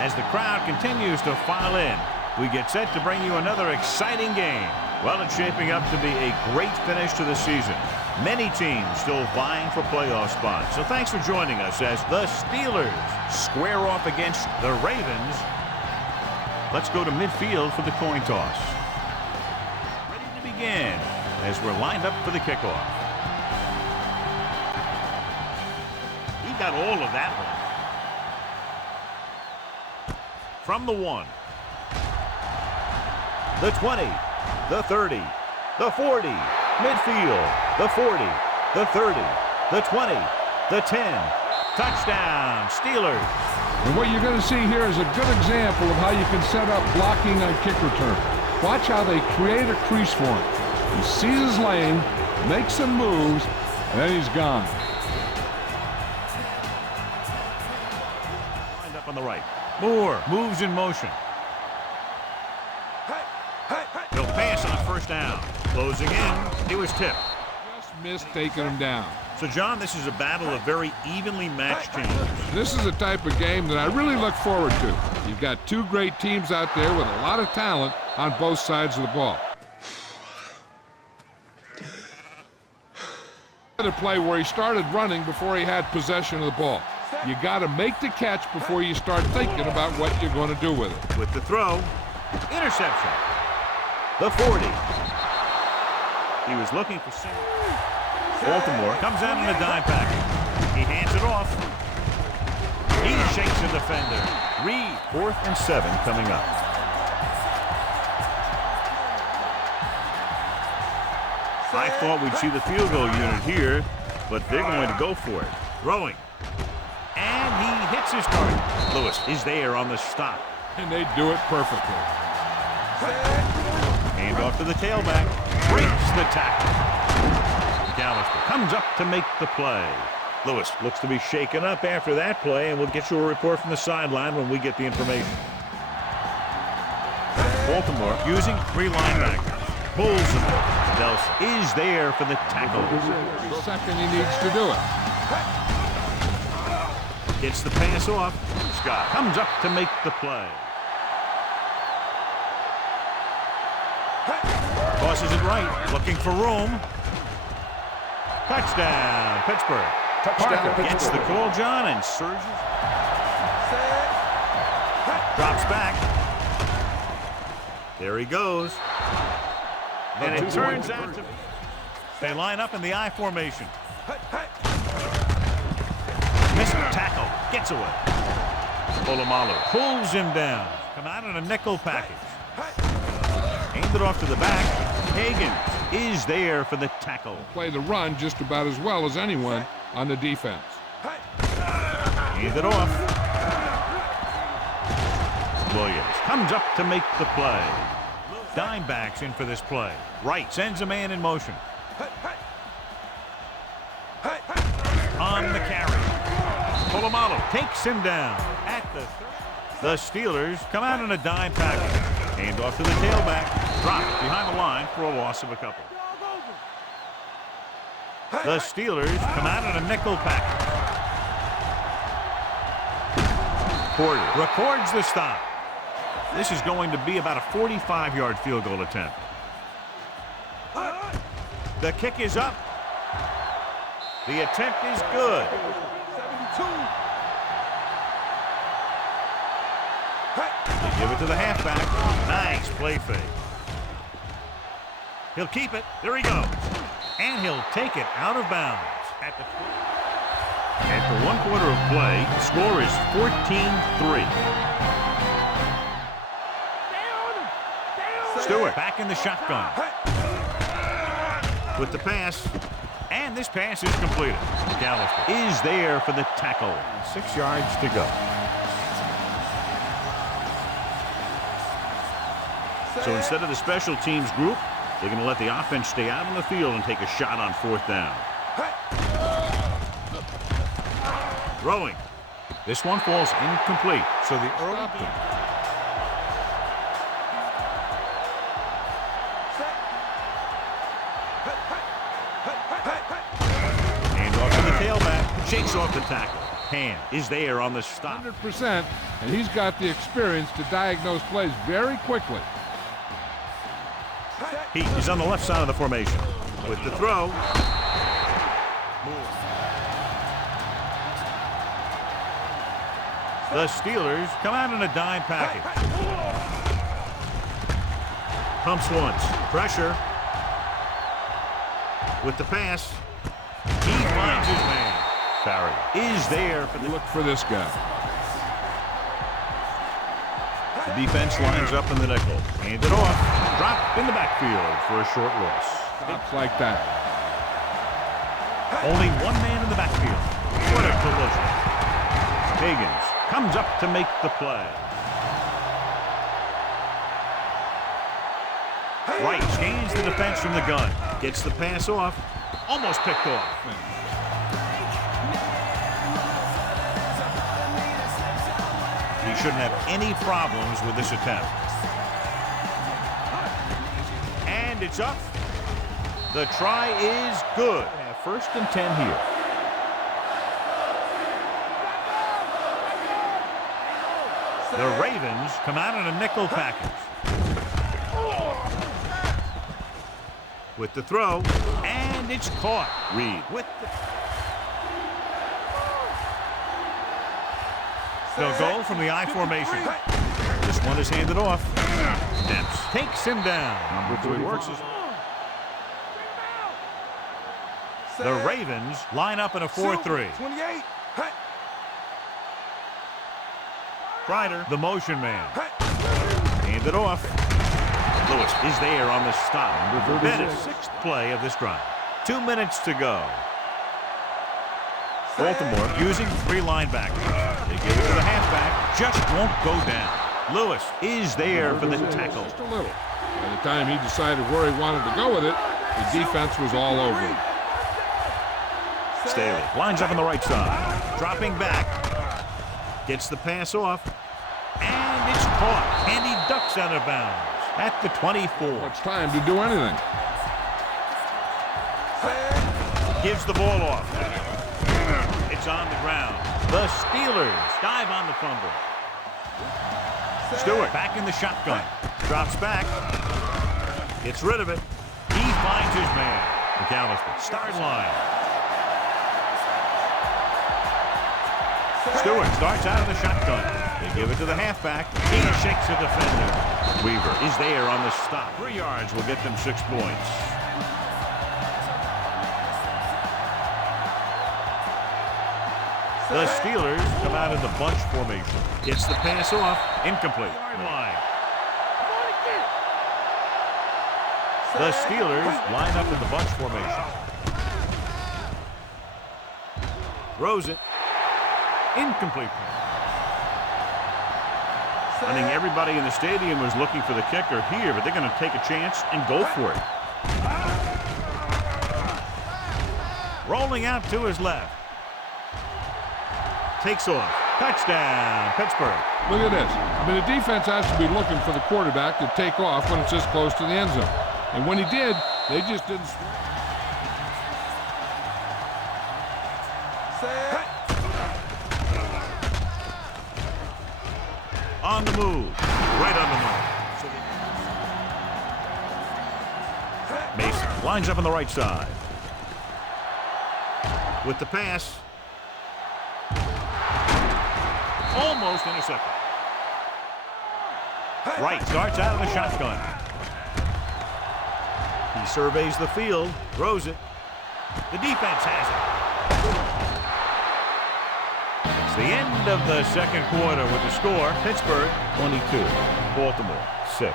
As the crowd continues to file in, we get set to bring you another exciting game. Well, it's shaping up to be a great finish to the season. Many teams still vying for playoff spots. So thanks for joining us as the Steelers square off against the Ravens. Let's go to midfield for the coin toss. Ready to begin as we're lined up for the kickoff. He got all of that one. From the 1. The 20. The 30. The 40. Midfield. The 40. The 30. The 20. The 10. Touchdown, Steelers. And what you're going to see here is a good example of how you can set up blocking on kick return. Watch how they create a crease for him. He sees his lane, makes some moves, and then he's gone. Lined up on the right. Moore moves in motion. He'll pass on first down. Closing in. He was tipped. Just missed taking him down. So, John, this is a battle of very evenly matched teams. This is the type of game that I really look forward to. You've got two great teams out there with a lot of talent on both sides of the ball. The play where he started running before he had possession of the ball. You got to make the catch before you start thinking about what you're going to do with it. With the throw, interception. The 40. He was looking for single. Baltimore comes out in a dime package. He hands it off. He shakes the defender. Reed, 4th and 7 coming up. I thought we'd see the field goal unit here, but they're going to go for it. Throwing. And he hits his target. Lewis is there on the stop. And they do it perfectly. Hand off to the tailback. Breaks the tackle. McAllister comes up to make the play. Lewis looks to be shaken up after that play, and we'll get you a report from the sideline when we get the information. Baltimore using 3 linebackers. Pulls him. Nelson is there for the tackle. Every second he needs to do it. Gets the pass off. Scott comes up to make the play. Tosses it right, looking for room. Touchdown, Pittsburgh. Parker gets the call, John, and surges. Drops back. There he goes. And it turns out to be. They line up in the I formation. Missed tackle. Gets away. Polamalu pulls him down. Come out in a nickel package. Aimed it off to the back. Hagan is there for the tackle. Play the run just about as well as anyone on the defense. Hand it off. Williams comes up to make the play. Dime backs in for this play. Wright sends a man in motion. On the carry. Polamalu takes him down at the 30. The Steelers come out in a dime package. Hand off to the tailback. Dropped behind the line for a loss of a couple. The Steelers come out in a nickel package. Porter records the stop. This is going to be about a 45-yard field goal attempt. The kick is up. The attempt is good. 72. They give it to the halfback. Nice play fake. He'll keep it. There he goes. And he'll take it out of bounds. After 1 quarter of play, the score is 14-3. Stewart back in the shotgun. With the pass. And this pass is completed. McAllister is there for the tackle. 6 yards to go. So instead of the special teams group, they're going to let the offense stay out on the field and take a shot on 4th down. Throwing. This one falls incomplete. So the early hand off to the tailback. Shakes off the tackle. hand is there on the stop. 100%, and he's got the experience to diagnose plays very quickly. He is on the left side of the formation with the throw. The Steelers come out in a dime package. Pumps once. Pressure. With the pass. He finds his man. Barry is there for the Look for this guy. The defense lines up in the nickel. Hand it off. Drop in the backfield for a short loss. Stops like that. Only one man in the backfield. What a collision. Higgins comes up to make the play. Wright scans the defense from the gun. Gets the pass off. Almost picked off. He shouldn't have any problems with this attempt. And it's up. The try is good. 1st and 10 here. The Ravens come out in a nickel package. With the throw, and it's caught. Reed with the... They'll go from the I formation. This one is handed off. Dempsey takes him down. So he works his... The Ravens line up in a 4-3. 28. Kreider, the motion man. Hand it off. Lewis is there on the stop. That is 6th play of this drive. 2 minutes to go. Baltimore using 3 linebackers. They give it to the halfback. Just won't go down. Lewis is there for the tackle. Just a little. By the time he decided where he wanted to go with it, the defense was all over him. Staley lines up on the right side. Dropping back. Gets the pass off. And it's caught. And he ducks out of bounds at the 24. It's time to do anything. Gives the ball off. It's on the ground. The Steelers dive on the fumble. Stewart back in the shotgun. Drops back. Gets rid of it. He finds his man. McAllister, start line. Stewart starts out of the shotgun. They give it to the halfback. He shakes a defender. Weaver is there on the stop. 3 yards will get them 6 points. The Steelers come out in the bunch formation. Gets the pass off. Incomplete. Line. The Steelers line up in the bunch formation. Throws it. Incomplete. I think everybody in the stadium was looking for the kicker here, but they're going to take a chance and go for it. Rolling out to his left. Takes off. Touchdown, Pittsburgh. Look at this. I mean, the defense has to be looking for the quarterback to take off when it's this close to the end zone. And when he did, they just didn't. On the move. Right on the move. Mason lines up on the right side. With the pass. Almost intercepted. Wright starts out of the shotgun. He surveys the field, throws it. The defense has it. It's the end of the second quarter with the score. Pittsburgh 22, Baltimore 6.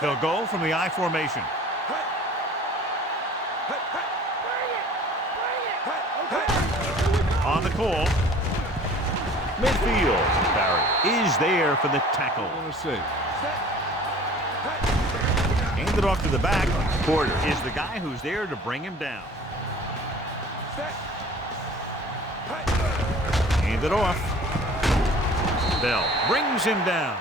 They'll go from the I formation. On the call. Midfield. Barry is there for the tackle. Let's see. Hand it off to the back. Porter is the guy who's there to bring him down. Hand it off. Bell brings him down.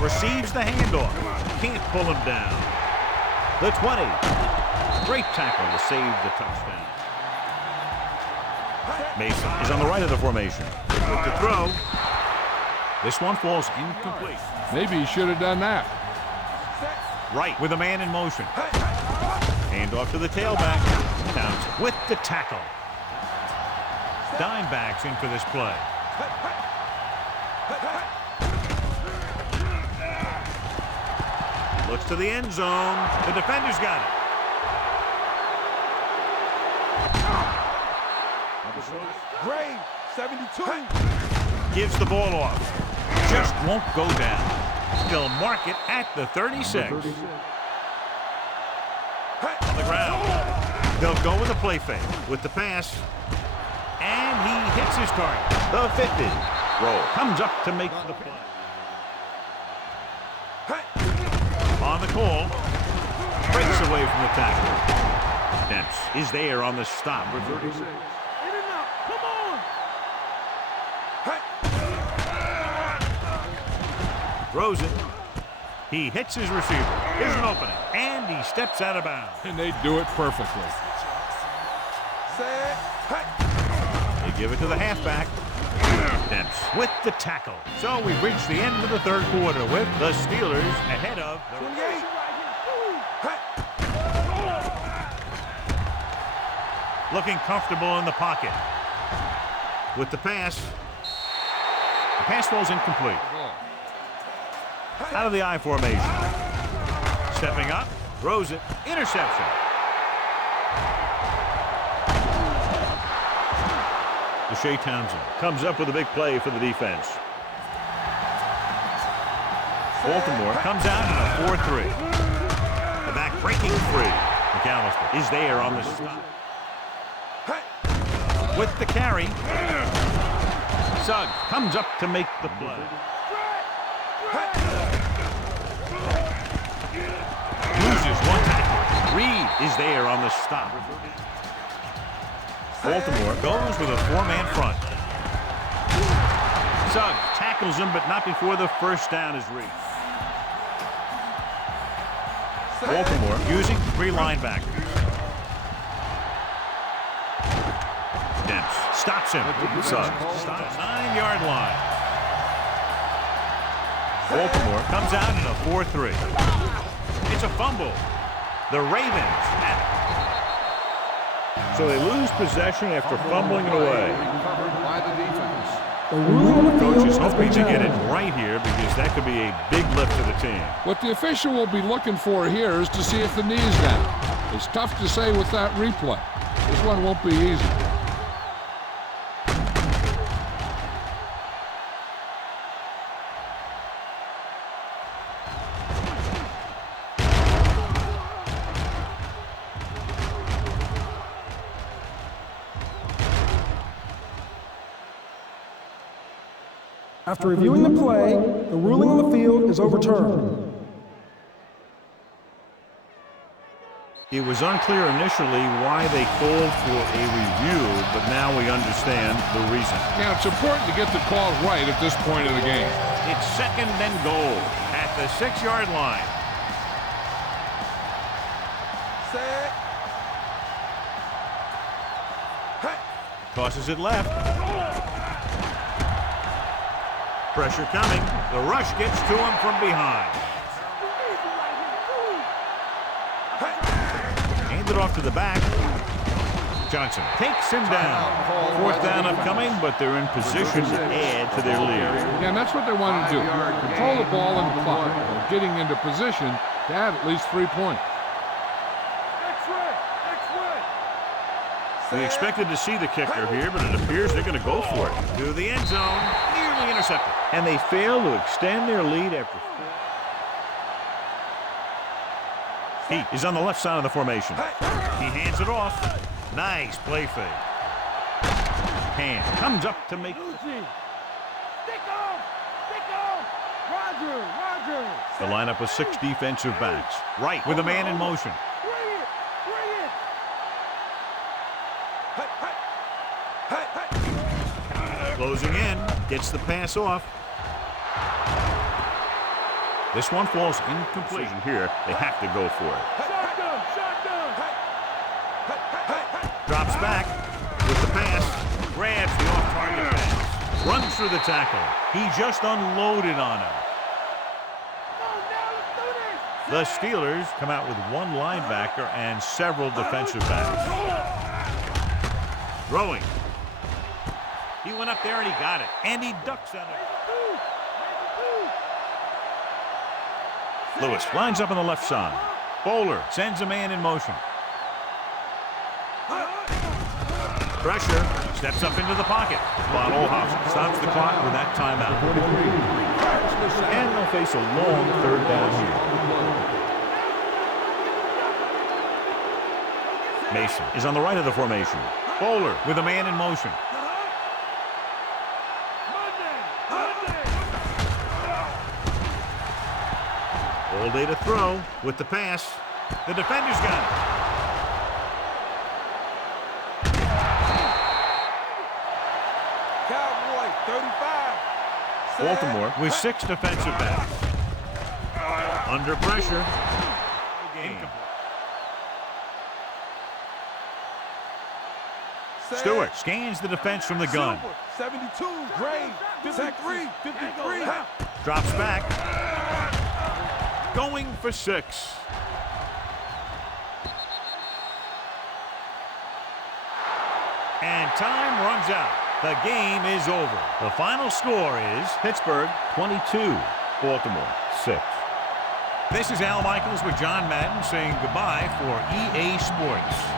Receives the handoff. Can't pull him down. The 20. Great tackle to save the touchdown. Mason is on the right of the formation. With the throw. This one falls incomplete. Maybe he should have done that. Wright with a man in motion. Hand off to the tailback. Townsend with the tackle. Dime backs in for this play. Looks to the end zone. The defender's got it. Gray, 72. Gives the ball off. Just won't go down. They'll mark it at the 36. On the ground. They'll go with a play fake with the pass. And he hits his target. The 50. Roll. Comes up to make the play. On the call. Breaks away from the tackle. Dempsey is there on the stop. For 36. Throws it. He hits his receiver. Here's an opening. And he steps out of bounds. And they do it perfectly. They give it to the halfback. Dempsey with the tackle. So we've reached the end of the third quarter with the Steelers ahead of the 28. Looking comfortable in the pocket. With the pass. The pass falls incomplete. Out of the I formation. Stepping up, throws it, interception. Deshae Townsend comes up with a big play for the defense. Baltimore comes out in a 4-3. The back breaking free. McAllister is there on the stop. With the carry. Suggs comes up to make the play. Loses one tackle. Reed is there on the stop. Baltimore goes with a four-man front. Suggs tackles him, but not before the first down is reached. Baltimore using three linebackers. Dempsey stops him. Suggs stops 9-yard line. Baltimore comes out in a 4-3. It's a fumble. The Ravens have it. So they lose possession after fumbling it away. Coach is hoping to get it right here because that could be a big lift for the team. What the official will be looking for here is to see if the knee's down. It's tough to say with that replay. This one won't be easy. After reviewing the play, the ruling on the field is overturned. It was unclear initially why they called for a review, but now we understand the reason. Yeah, it's important to get the call right at this point of the game. It's second and goal at the 6-yard line. Tosses it left. Pressure coming. The rush gets to him from behind. Handed off to the back. Johnson takes him down. Fourth down upcoming, but they're in position to add to their lead. Yeah, and that's what they want to do. Control the ball and the clock. They're getting into position to add at least 3 points. We expected to see the kicker here, but it appears they're going to go for it. To the end zone, nearly intercepted. And they fail to extend their lead after 4. He is on the left side of the formation. He hands it off. Nice play fake. Hand comes up to make. The lineup of 6 defensive backs. Wright with a man in motion. Closing in, gets the pass off. This one falls incomplete. Here, they have to go for it. Drops back with the pass. Grabs the off-target pass. Runs through the tackle. He just unloaded on him. The Steelers come out with one linebacker and several defensive backs. Throwing. He went up there and he got it. And he ducks on it. Lewis lines up on the left side. Bowler sends a man in motion. Pressure. Steps up into the pocket. Von Ohlhausen stops the clock with that timeout. And they'll face a long third down here. Mason is on the right of the formation. Bowler with a man in motion. All day to throw with the pass. The defender's got it. Cowboy, 35. Baltimore with 6 defensive backs. Under pressure. Stewart scans the defense from the gun. 72, Gray, 53, 53. Drops back. Going for 6. And time runs out. The game is over. The final score is Pittsburgh 22, Baltimore 6. This is Al Michaels with John Madden saying goodbye for EA Sports.